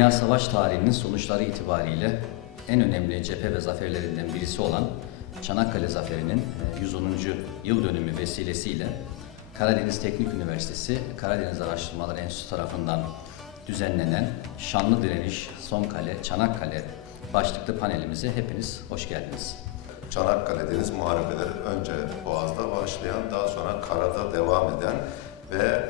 Dünya savaş tarihinin sonuçları itibariyle en önemli cephe ve zaferlerinden birisi olan Çanakkale Zaferi'nin e, 110. yıl dönümü vesilesiyle Karadeniz Teknik Üniversitesi Karadeniz Araştırmaları Enstitüsü tarafından düzenlenen Şanlı Direniş Son Kale Çanakkale başlıklı panelimize hepiniz hoş geldiniz. Çanakkale Deniz Muharebeleri önce Boğaz'da başlayan, daha sonra karada devam eden ve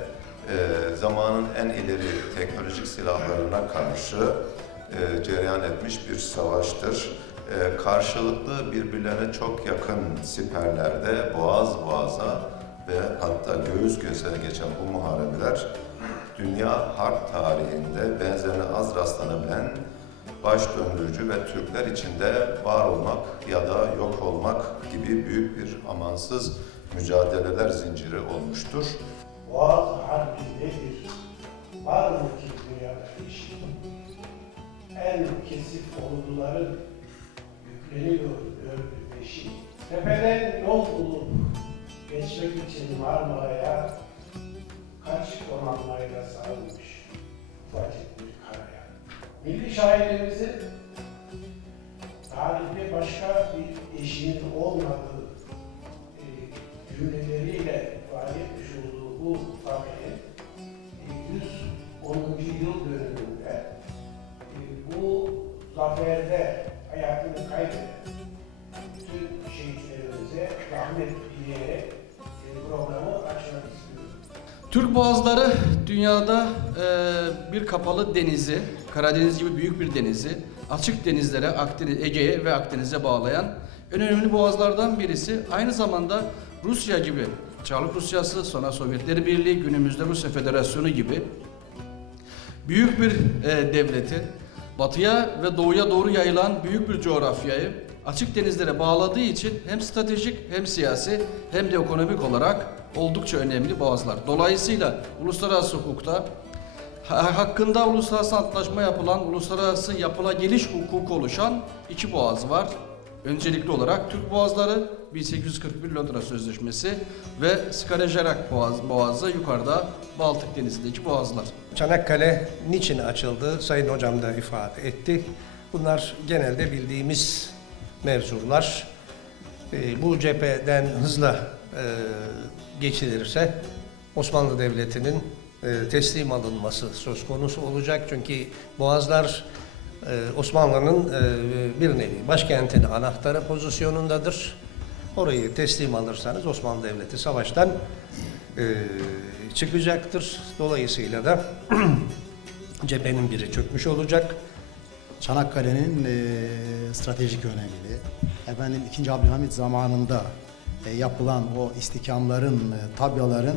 e, zamanın en ileri teknolojik silahlarına karşı e, cereyan etmiş bir savaştır. E, karşılıklı birbirlerine çok yakın siperlerde boğaz boğaza ve hatta göğüs göğüse geçen bu muharebeler dünya harp tarihinde benzerine az rastlanabilen baş döndürücü ve Türkler içinde var olmak ya da yok olmak gibi büyük bir amansız mücadeleler zinciri olmuştur. Harbi nedir? Var mı ki dünyada eşit? En kesif orduların yükleniyor gördü beşi. Tepeden yol bulup geçmek için Marmara'ya kaç donanmayla sarılmış ufacık bir karaya. Milli şairlerimizin tarihte başka bir eşinin olmadığı e, cümleleriyle bu zaferde hayatını kaybeden tüm şehitlerimize rahmet dileyerek e, programı açmak istiyorum. Türk boğazları dünyada e, bir kapalı denizi, Karadeniz gibi büyük bir denizi, açık denizlere, Akdeniz, Ege'ye ve Akdeniz'e bağlayan en önemli boğazlardan birisi. Aynı zamanda Rusya gibi, Çarlık Rusyası, sonra Sovyetler Birliği, günümüzde Rusya Federasyonu gibi büyük bir e, devleti, batıya ve doğuya doğru yayılan büyük bir coğrafyayı açık denizlere bağladığı için hem stratejik hem siyasi hem de ekonomik olarak oldukça önemli boğazlar. Dolayısıyla uluslararası hukukta ha- hakkında uluslararası antlaşma yapılan, uluslararası yapıla geliş hukuku oluşan iki boğaz var. Öncelikli olarak Türk Boğazları 1841 Londra Sözleşmesi ve Skagerrak Boğaz, Boğazı yukarıda Baltık Denizi'ndeki boğazlar. Çanakkale niçin açıldı? Sayın Hocam da ifade etti. Bunlar genelde bildiğimiz mevzular. Ee, bu cepheden hızla e, geçilirse Osmanlı Devleti'nin e, teslim alınması söz konusu olacak. Çünkü Boğazlar Osmanlı'nın e, bir nevi başkentin anahtarı pozisyonundadır. Orayı teslim alırsanız Osmanlı Devleti savaştan e, çıkacaktır. Dolayısıyla da cephenin biri çökmüş olacak. Çanakkale'nin e, stratejik önemini, efendim 2. Abdülhamit zamanında e, yapılan o istikamların, e, tabyaların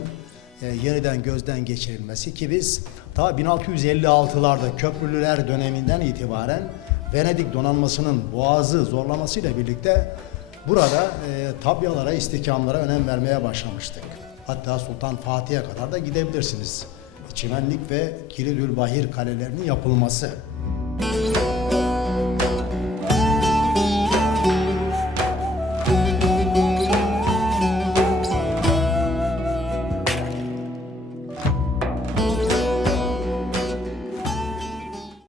e, yeniden gözden geçirilmesi ki biz ta 1656'larda köprülüler döneminden itibaren Venedik donanmasının boğazı zorlamasıyla birlikte burada e, tabyalara, istikamlara önem vermeye başlamıştık. Hatta Sultan Fatih'e kadar da gidebilirsiniz. Çimenlik ve Kilidülbahir kalelerinin yapılması.